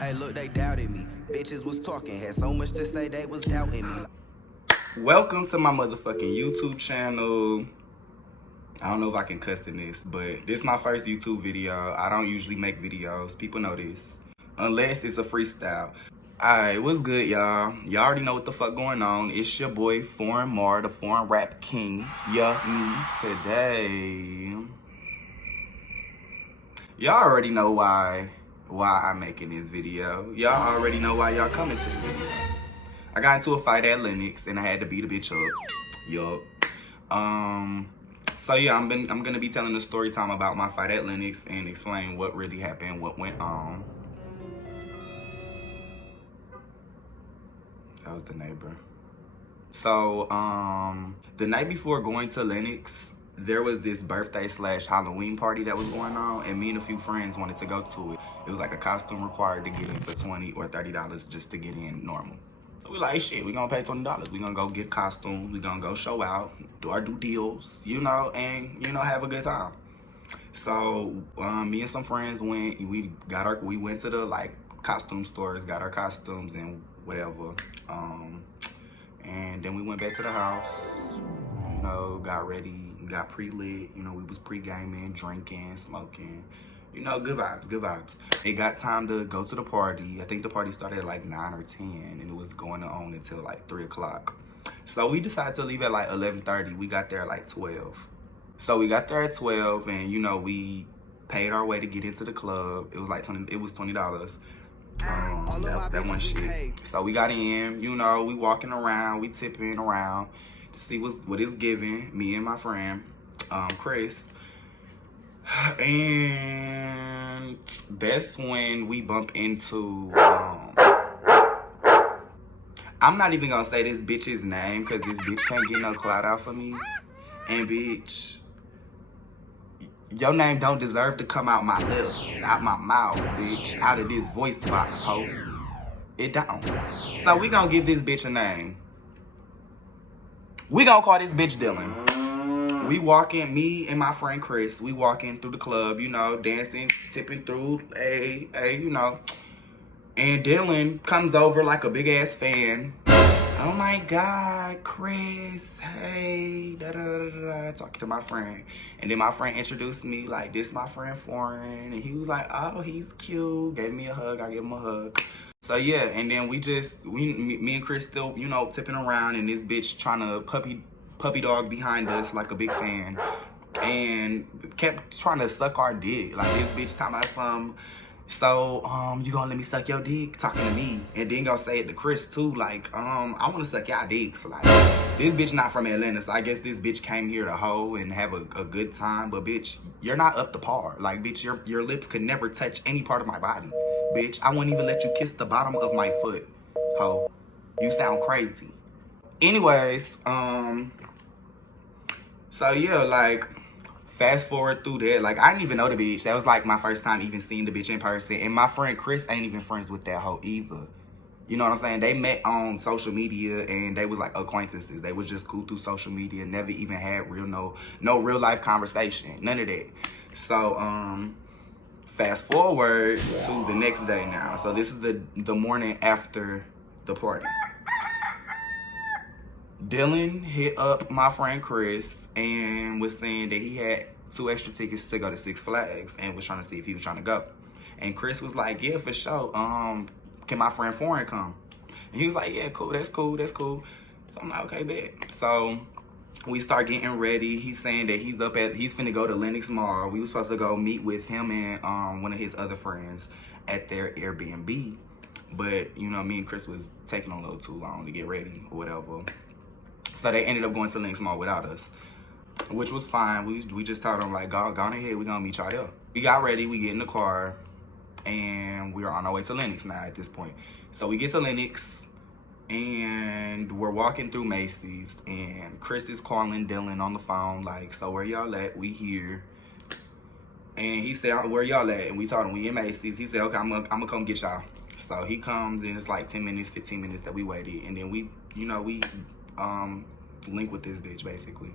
Hey, look, they doubted me. Bitches was talking, had so much to say they was doubting me. Welcome to my motherfucking YouTube channel. I don't know if I can cuss in this, but this is my first YouTube video. I don't usually make videos. People know this. Unless it's a freestyle. Alright, what's good, y'all? Y'all already know what the fuck going on. It's your boy, Foreign Mar, the Foreign Rap King. Today, y'all already know why I'm making this video. Y'all already know why y'all coming to the video. I got into a fight at Lenox and I had to beat a bitch up. Yup. So yeah, I'm gonna be telling the story time about my fight at Lenox and explain what really happened, what went on. That was the neighbor. So the night before going to Lenox, there was this birthday / Halloween party that was going on, and me and a few friends wanted to go to it. It was like a costume required to get in for $20 or $30 just to get in normal. So we like, shit, we gonna pay $20. We gonna go get costumes. We gonna go show out, do our due deals, you know, and have a good time. So me and some friends went. We went to the like costume stores, got our costumes and whatever. And then we went back to the house. You know, got ready, got pre-lit. You know, we was pre-gaming, drinking, smoking. You know, good vibes, good vibes. It got time to go to the party. I think the party started at like 9 or 10, and it was going on until like 3 o'clock. So we decided to leave at like 11:30. We got there at like 12. So we got there at 12, and you know, we paid our way to get into the club. It was like $20. That one shit. So we got in, you know, we walking around, we tipping around to see what it's giving, me and my friend, Chris. And that's when we bump into, I'm not even gonna say this bitch's name because this bitch can't get no clout out for me. And bitch, your name don't deserve to come out my lips, out my mouth, bitch, out of this voice box, ho. It don't. So we gonna give this bitch a name. We gonna call this bitch Dylan. We walking, me and my friend Chris, we walking through the club, you know, dancing, tipping through, you know. And Dylan comes over like a big ass fan. Oh my God, Chris, hey, talking to my friend. And then my friend introduced me like, this my friend Foreign. And he was like, oh, he's cute. Gave me a hug, I gave him a hug. So yeah, and then me and Chris still, you know, tipping around, and this bitch trying to puppy dog behind us like a big fan. And kept trying to suck our dick. Like this bitch talking about some, so you gonna let me suck your dick? Talking to me. And then gonna say it to Chris too, like, I wanna suck y'all dicks. Like, this bitch not from Atlanta, so I guess this bitch came here to hoe and have a good time. But bitch, you're not up to par. Like, bitch, your lips could never touch any part of my body. Bitch, I wouldn't even let you kiss the bottom of my foot, ho. You sound crazy. Anyways, so yeah, like, fast forward through that, like, I didn't even know the bitch. That was like my first time even seeing the bitch in person. And my friend Chris ain't even friends with that hoe either. You know what I'm saying? They met on social media and they was like acquaintances. They was just cool through social media, never even had no real life conversation. None of that. So fast forward to the next day now. So this is the morning after the party. Dylan hit up my friend Chris and was saying that he had 2 extra tickets to go to Six Flags and was trying to see if he was trying to go. And Chris was like, yeah, for sure. Can my friend Foreign come? And he was like, yeah, cool, that's cool, that's cool. So I'm like, okay, bet. So we start getting ready. He's saying that he's finna go to Lenox Mall. We was supposed to go meet with him and one of his other friends at their Airbnb. But, you know, me and Chris was taking a little too long to get ready or whatever. So they ended up going to Lenox Mall without us, which was fine. We just told them, like, go on ahead, we gonna meet y'all there. We got ready, we get in the car, and we're on our way to Lenox now at this point. So we get to Lenox, and we're walking through Macy's, and Chris is calling Dylan on the phone, like, so where y'all at? We here. And he said, where y'all at? And we told him we in Macy's. He said, okay, I'm gonna come get y'all. So he comes, and it's like 10 minutes, 15 minutes that we waited, and then we link with this bitch basically.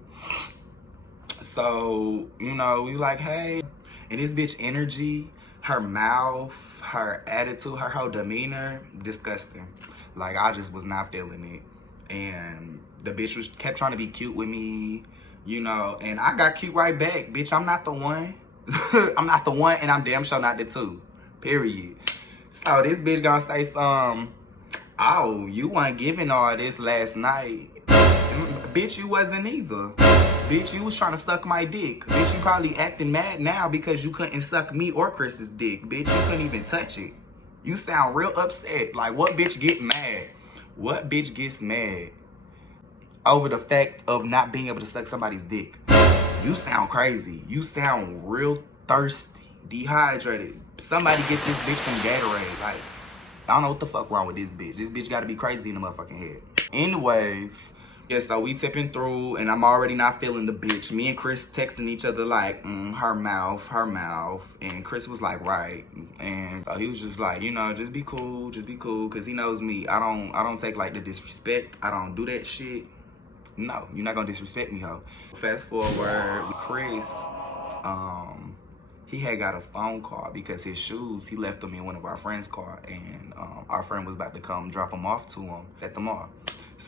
So, you know, we like, hey, and this bitch energy, her mouth, her attitude, her whole demeanor, disgusting. Like, I just was not feeling it. And the bitch kept trying to be cute with me, you know, and I got cute right back. Bitch, I'm not the one. I'm not the one, and I'm damn sure not the two. Period. So this bitch gonna say oh, you weren't giving all this last night. Bitch, you wasn't either. Bitch, you was trying to suck my dick. Bitch, you probably acting mad now because you couldn't suck me or Chris's dick. Bitch, you couldn't even touch it. You sound real upset. Like, what bitch get mad? What bitch gets mad over the fact of not being able to suck somebody's dick? You sound crazy. You sound real thirsty, dehydrated. Somebody get this bitch some Gatorade. Like, I don't know what the fuck wrong with this bitch. This bitch gotta be crazy in the motherfucking head. Anyways, yeah, so we tipping through, and I'm already not feeling the bitch. Me and Chris texting each other like, her mouth. And Chris was like, right. And so he was just like, you know, just be cool, because he knows me. I don't take like the disrespect. I don't do that shit. No, you're not gonna disrespect me, ho. Fast forward, Chris, he had got a phone call because his shoes, he left them in one of our friends' car, and our friend was about to come drop them off to him at the mall.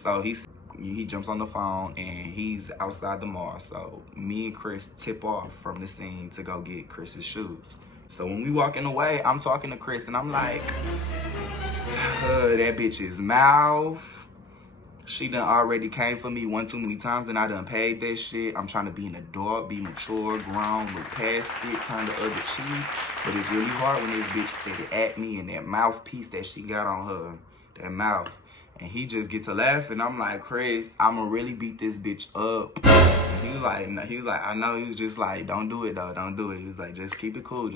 So he jumps on the phone and he's outside the mall. So me and Chris tip off from the scene to go get Chris's shoes. So when we walking away, I'm talking to Chris and I'm like, that bitch's mouth. She done already came for me one too many times and I done paid that shit. I'm trying to be an adult, be mature, grown, look past it, turn the other cheek. But it's really hard when this bitch stayed at me and that mouthpiece that she got on her, that mouth. And he just get to laugh and I'm like, Chris, I'ma really beat this bitch up. And he was like, I know. He was just like, don't do it though, don't do it. He was like, just keep it cool,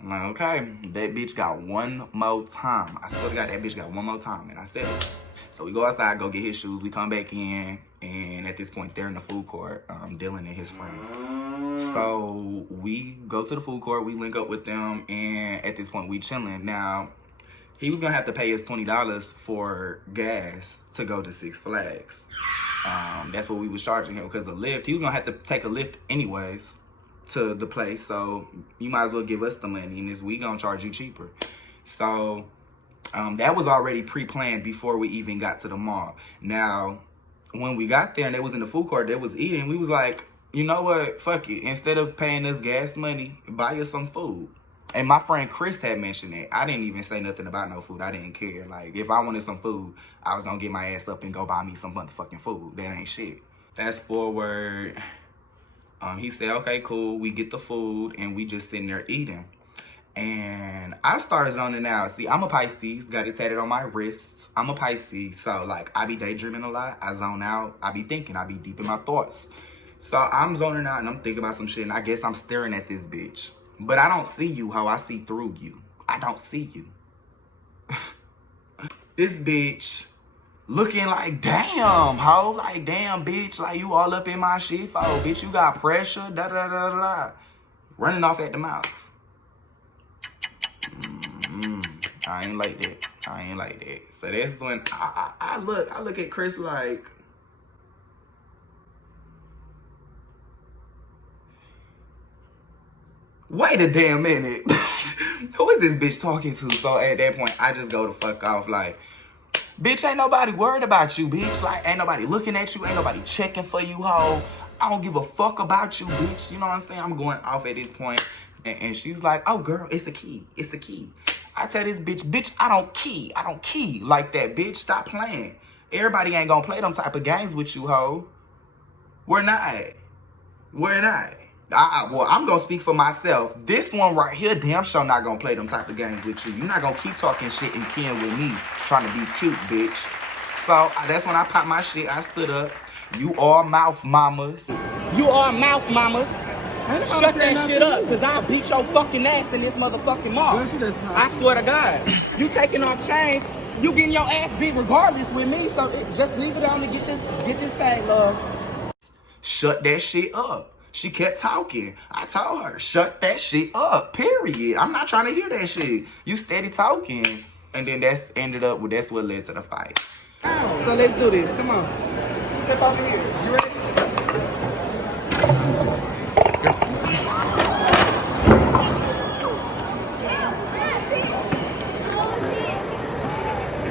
I'm like, okay. That bitch got one more time. I swear to God, that bitch got one more time. And I said it. So we go outside, go get his shoes. We come back in, and at this point, they're in the food court, Dylan and his friend. So we go to the food court, we link up with them, and at this point, we chilling. Now, he was gonna have to pay us $20 for gas to go to Six Flags. That's what we was charging him because of Lyft. He was gonna have to take a Lyft anyways to the place, so you might as well give us the money, and we gonna charge you cheaper. So that was already pre-planned before we even got to the mall. Now, when we got there and they was in the food court, they was eating, we was like, you know what, fuck it. Instead of paying us gas money, buy us some food. And my friend Chris had mentioned it. I didn't even say nothing about no food. I didn't care. Like, if I wanted some food, I was gonna get my ass up and go buy me some motherfucking food. That ain't shit. Fast forward, he said, okay, cool. We get the food and we just sitting there eating. And I started zoning out. See, I'm a Pisces, got it tatted on my wrists. I'm a Pisces, so like I be daydreaming a lot. I zone out, I be thinking, I be deep in my thoughts. So I'm zoning out and I'm thinking about some shit and I guess I'm staring at this bitch. But I don't see you, ho, I see through you. I don't see you. This bitch looking like, damn, ho, like, damn, bitch, like you all up in my shit, oh, bitch, you got pressure, da-da-da-da-da. Running off at the mouth. I ain't like that. So that's when I look at Chris like, wait a damn minute. Who is this bitch talking to? So at that point, I just go the fuck off like, bitch, ain't nobody worried about you, bitch. Like, ain't nobody looking at you. Ain't nobody checking for you, ho. I don't give a fuck about you, bitch. You know what I'm saying? I'm going off at this point. And she's like, oh, girl, it's the key. It's the key. I tell this bitch, I don't key like that, bitch. Stop playing. Everybody ain't gonna play them type of games with you, ho. We're not. Well, I'm gonna speak for myself. This one right here, damn sure not gonna play them type of games with you. You're not gonna keep talking shit and keying with me, trying to be cute, bitch. So that's when I popped my shit. I stood up. You all mouth mamas. Shut that shit up, cause I'll beat your fucking ass in this motherfucking mall. I swear to God. You taking off chains, you getting your ass beat regardless with me. So just leave it on to get this fat love. Shut that shit up. She kept talking. I told her, shut that shit up, period. I'm not trying to hear that shit. You steady talking. And then that's what led to the fight. So let's do this, come on. Step over here, you ready?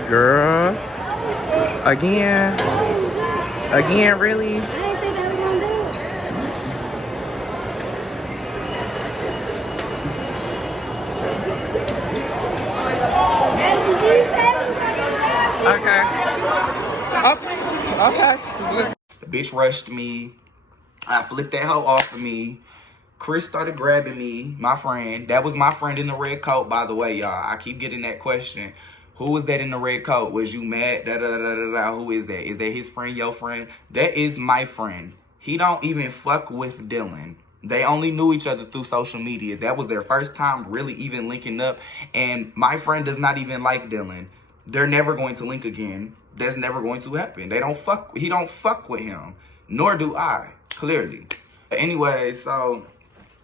Girl. Again. Again, really? I didn't think I was gonna do it. Okay. Okay. The bitch rushed me. I flipped that hoe off of me. Chris started grabbing me, my friend. That was my friend in the red coat, by the way, y'all. I keep getting that question. Who was that in the red coat? Was you mad? Who is that? Is that his friend, your friend? That is my friend. He don't even fuck with Dylan. They only knew each other through social media. That was their first time really even linking up. And my friend does not even like Dylan. They're never going to link again. That's never going to happen. He don't fuck with him. Nor do I, clearly. Anyway, so,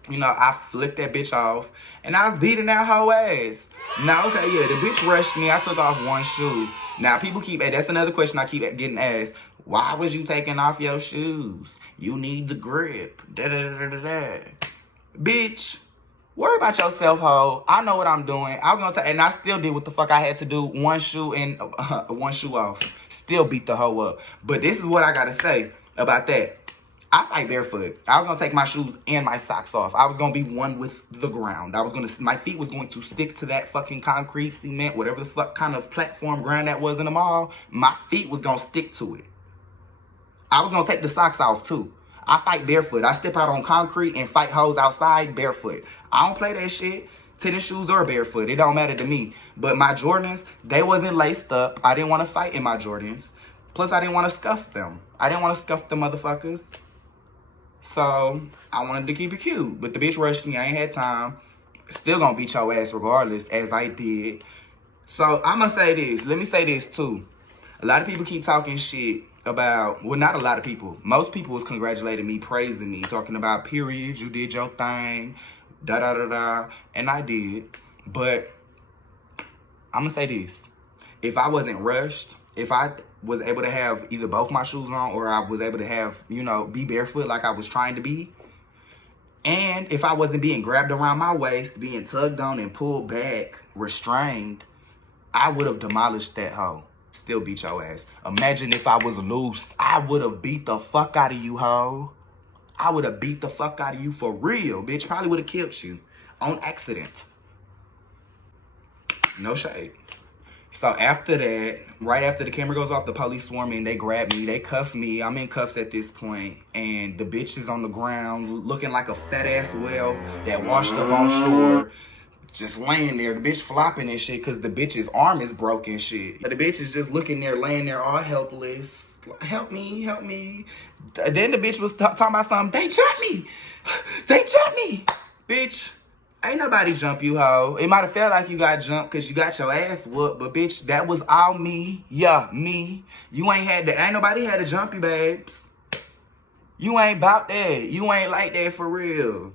you know, I flipped that bitch off. And I was beating that hoe ass. Now, okay, yeah, the bitch rushed me. I took off one shoe. Now, people keep, that's another question I keep getting asked. Why was you taking off your shoes? You need the grip. Bitch, worry about yourself, hoe. I know what I'm doing. I was gonna take, and I still did what the fuck I had to do. One shoe and one shoe off. Still beat the hoe up. But this is what I gotta say about that. I fight barefoot. I was gonna take my shoes and my socks off. I was gonna be one with the ground. My feet was going to stick to that fucking concrete, cement, whatever the fuck kind of platform ground that was in the mall. My feet was gonna stick to it. I was gonna take the socks off too. I fight barefoot. I step out on concrete and fight hoes outside barefoot. I don't play that shit. Tennis shoes or barefoot. It don't matter to me. But my Jordans, they wasn't laced up. I didn't want to fight in my Jordans. Plus, I didn't want to scuff them. I didn't want to scuff them motherfuckers. So, I wanted to keep it cute. But the bitch rushed me. I ain't had time. Still gonna beat your ass regardless, as I did. So, I'm gonna say this. Let me say this, too. A lot of people keep talking shit about, well, not a lot of people. Most people was congratulating me, praising me, talking about, period, you did your thing, da-da-da-da. And I did. But, I'm gonna say this. If I wasn't rushed, if I was able to have either both my shoes on or I was able to have, you know, be barefoot like I was trying to be, and if I wasn't being grabbed around my waist, being tugged on and pulled back, restrained, I would have demolished that hoe. Still beat your ass. Imagine if I was loose. I would have beat the fuck out of you, hoe. I would have beat the fuck out of you for real, bitch. Probably would have killed you on accident. No shade. So after that, right after the camera goes off, the police swarm me and they grab me. They cuff me. I'm in cuffs at this point. And the bitch is on the ground looking like a fat ass whale that washed up on shore. Just laying there. The bitch flopping and shit because the bitch's arm is broken shit. The bitch is just looking there, laying there all helpless. Help me, help me. Then the bitch was talking about something. They jumped me. They jumped me. Bitch. Ain't nobody jump you, hoe. It might have felt like you got jumped because you got your ass whooped, but bitch, that was all me. Yeah, me. You ain't nobody had to jump you, babes. You ain't about that. You ain't like that for real.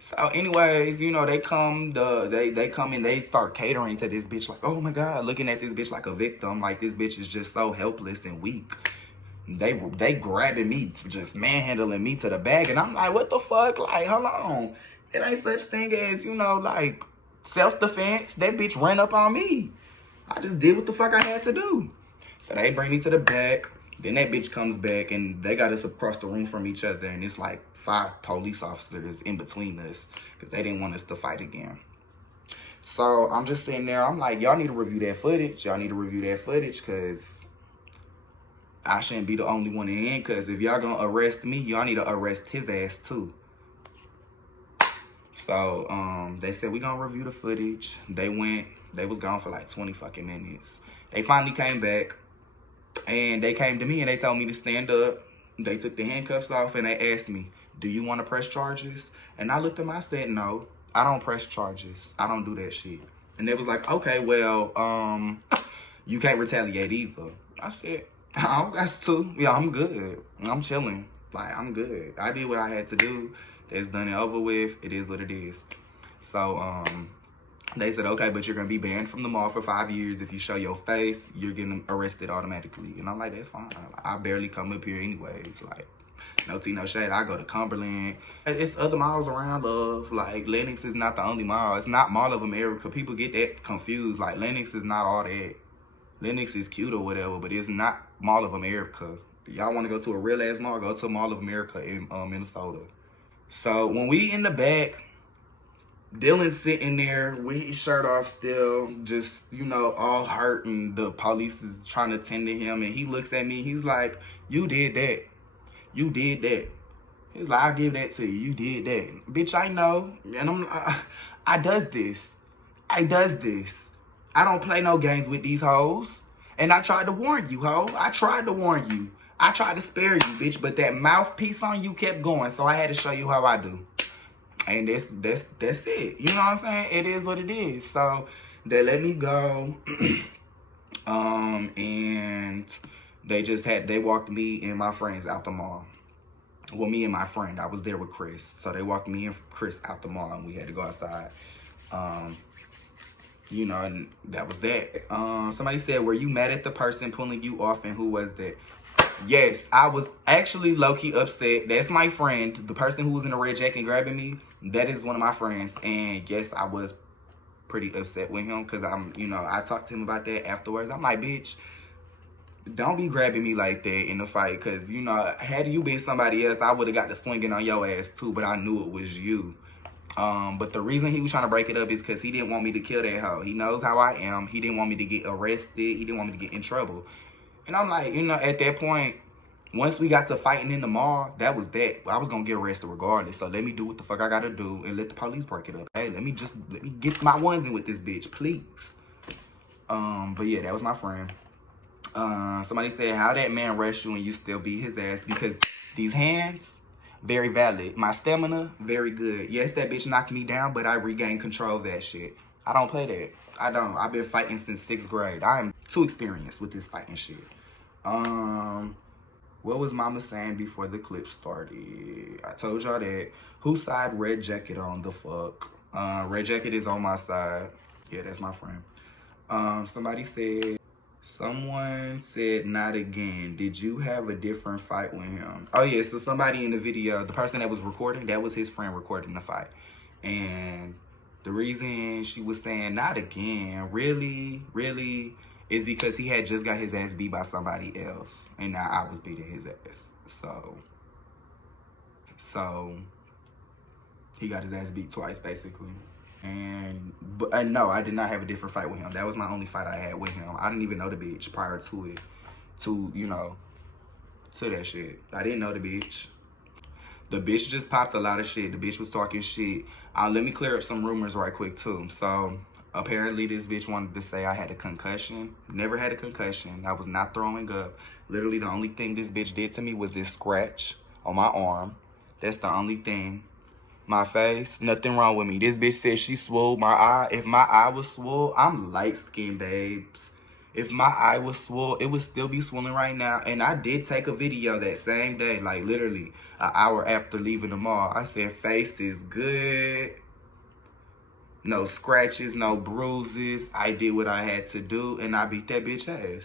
So anyways, you know, they come and they start catering to this bitch like, oh my God, looking at this bitch like a victim. Like this bitch is just so helpless and weak. They grabbing me, just manhandling me to the bag. And I'm like, what the fuck? Like, hold on. It ain't such thing as, you know, like, self-defense. That bitch ran up on me. I just did what the fuck I had to do. So they bring me to the back. Then that bitch comes back, and they got us across the room from each other. And it's like 5 police officers in between us because they didn't want us to fight again. So I'm just sitting there. I'm like, y'all need to review that footage. Y'all need to review that footage because I shouldn't be the only one in. Because if y'all gonna arrest me, y'all need to arrest his ass too. So, they said, we gonna review the footage. They was gone for like 20 fucking minutes. They finally came back, and they came to me, and they told me to stand up. They took the handcuffs off, and they asked me, do you want to press charges? And I looked at them, I said, no, I don't press charges. I don't do that shit. And they was like, okay, well, you can't retaliate either. I said, I don't got to. Yeah, I'm good. I'm chilling. Like, I'm good. I did what I had to do. It's done and over with. It is what it is. So, they said, okay, but you're going to be banned from the mall for 5 years. If you show your face, you're getting arrested automatically. And I'm like, that's fine. I barely come up here anyways. Like, no tea, no shade. I go to Cumberland. It's other malls around, love. Like, Lenox is not the only mall. It's not Mall of America. People get that confused. Like, Lenox is not all that. Lenox is cute or whatever, but it's not Mall of America. Y'all want to go to a real ass mall? Go to Mall of America in Minnesota. So when we in the back, Dylan's sitting there with his shirt off still, just, you know, all hurt, and the police is trying to tend to him, and he looks at me, he's like, you did that. You did that. He's like, I'll give that to you. You did that. Bitch, I know. And I'm like, I does this. I does this. I don't play no games with these hoes. And I tried to warn you, ho. I tried to warn you. I tried to spare you, bitch, but that mouthpiece on you kept going, so I had to show you how I do. And that's it. You know what I'm saying? It is what it is. So they let me go. And they walked me and my friends out the mall. Well, me and my friend. I was there with Chris. So they walked me and Chris out the mall, and we had to go outside. You know, and that was that. Somebody said, were you mad at the person pulling you off, and who was that? Yes, I was actually low-key upset. That's my friend. The person who was in the red jacket grabbing me, that is one of my friends. And yes, I was pretty upset with him because I talked to him about that afterwards. I'm like, bitch, don't be grabbing me like that in the fight, because, you know, had you been somebody else, I would have got the swinging on your ass too, but I knew it was you. But the reason he was trying to break it up is because he didn't want me to kill that hoe. He knows how I am. He didn't want me to get arrested. He didn't want me to get in trouble. And I'm like, you know, at that point, once we got to fighting in the mall, that was that. I was going to get arrested regardless. So let me do what the fuck I got to do and let the police break it up. Hey, let me get my ones in with this bitch, please. But yeah, that was my friend. Somebody said, how that man rushed you and you still beat his ass? Because these hands, very valid. My stamina, very good. Yes, that bitch knocked me down, but I regained control of that shit. I don't play that. I don't. I've been fighting since 6th grade. I am too experienced with this fighting shit. What was mama saying before the clip started? I told y'all that. Whose side red jacket on? The fuck? Red jacket is on my side. Yeah, that's my friend. Someone said not again. Did you have a different fight with him? Oh yeah, so somebody in the video, the person that was recording, that was his friend recording the fight. And the reason she was saying not again, really, is because he had just got his ass beat by somebody else. And now I was beating his ass. So he got his ass beat twice, basically. But no, I did not have a different fight with him. That was my only fight I had with him. I didn't even know the bitch prior to it. To that shit. I didn't know the bitch. The bitch just popped a lot of shit. The bitch was talking shit. Let me clear up some rumors right quick, too. So, apparently this bitch wanted to say I had a concussion. Never had a concussion. I was not throwing up. Literally, the only thing this bitch did to me was this scratch on my arm. That's the only thing. My face, nothing wrong with me. This bitch said she swole my eye. If my eye was swole, I'm light-skinned, babes. If my eye was swole, it would still be swollen right now. And I did take a video that same day, like literally an hour after leaving the mall. I said, face is good. No scratches, no bruises. I did what I had to do, and I beat that bitch ass.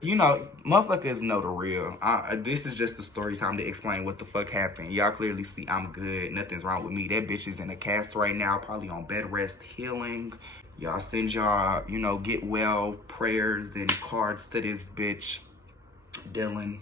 You know, motherfuckers know the real. This is just the story time to explain what the fuck happened. Y'all clearly see I'm good. Nothing's wrong with me. That bitch is in a cast right now, probably on bed rest healing. Y'all send y'all, get well prayers and cards to this bitch, Dylan.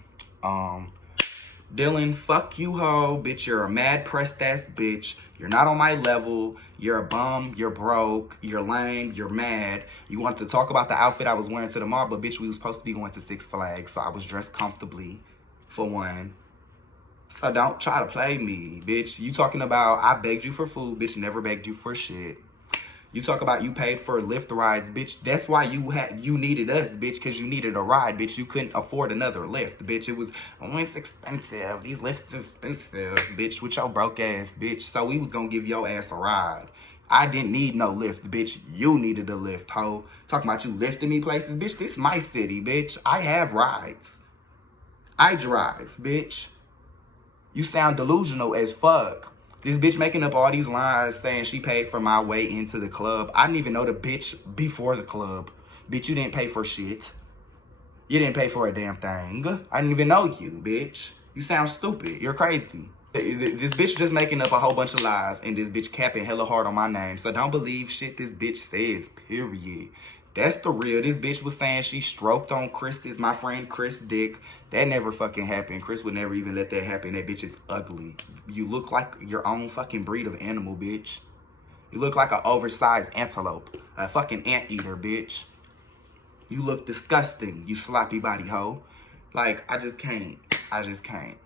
Dylan, fuck you, hoe. Bitch, you're a mad pressed ass bitch. You're not on my level. You're a bum. You're broke. You're lame. You're mad. You wanted to talk about the outfit I was wearing to the mall, but bitch, we was supposed to be going to Six Flags, so I was dressed comfortably, for one. So don't try to play me, bitch. You talking about I begged you for food, bitch, never begged you for shit. You talk about you paid for Lyft rides, bitch. That's why you needed us, bitch, because you needed a ride, bitch. You couldn't afford another Lyft, bitch. It was, oh, it's expensive. These Lyfts expensive, bitch, with your broke ass, bitch. So we was gonna give your ass a ride. I didn't need no Lyft, bitch. You needed a Lyft, ho. Talking about you lifting me places, bitch. This is my city, bitch. I have rides. I drive, bitch. You sound delusional as fuck. This bitch making up all these lies saying she paid for my way into the club. I didn't even know the bitch before the club. Bitch, you didn't pay for shit. You didn't pay for a damn thing. I didn't even know you, bitch. You sound stupid. You're crazy. This bitch just making up a whole bunch of lies, and this bitch capping hella hard on my name. So don't believe shit this bitch says, period. That's the real. This bitch was saying she stroked on Chris's, my friend Chris dick. That never fucking happened. Chris would never even let that happen. That bitch is ugly. You look like your own fucking breed of animal, bitch. You look like an oversized antelope. A fucking anteater, bitch. You look disgusting, you sloppy body hoe. Like, I just can't. I just can't.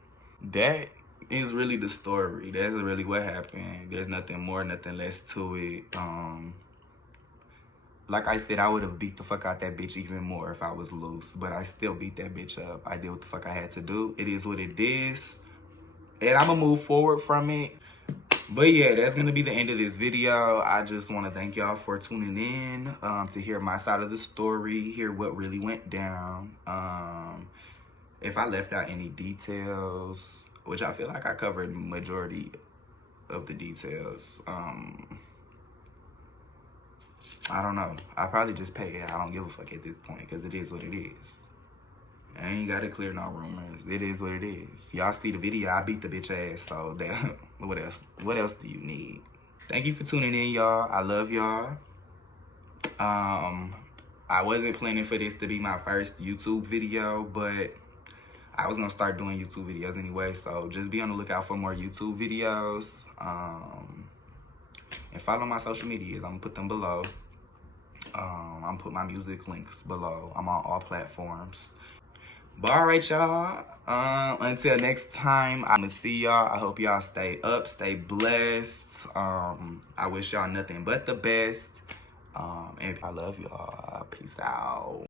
That is really the story. That's really what happened. There's nothing more, nothing less to it. Like I said, I would have beat the fuck out that bitch even more if I was loose. But I still beat that bitch up. I did what the fuck I had to do. It is what it is. And I'm gonna move forward from it. But yeah, that's gonna be the end of this video. I just want to thank y'all for tuning in to hear my side of the story, hear what really went down. If I left out any details, which I feel like I covered majority of the details, I don't know. I probably just pay it. I don't give a fuck at this point because it is what it is. I ain't gotta clear no rumors. It is what it is. Y'all see the video, I beat the bitch ass, so that, what else? What else do you need? Thank you for tuning in, y'all. I love y'all. I wasn't planning for this to be my first YouTube video, but I was gonna start doing YouTube videos anyway, so just be on the lookout for more YouTube videos. And follow my social medias. I'm gonna put them below. I'm gonna put my music links below. I'm on all platforms. But all right, y'all. Until next time, I'm gonna see y'all. I hope y'all stay up, stay blessed. I wish y'all nothing but the best. And I love y'all. Peace out.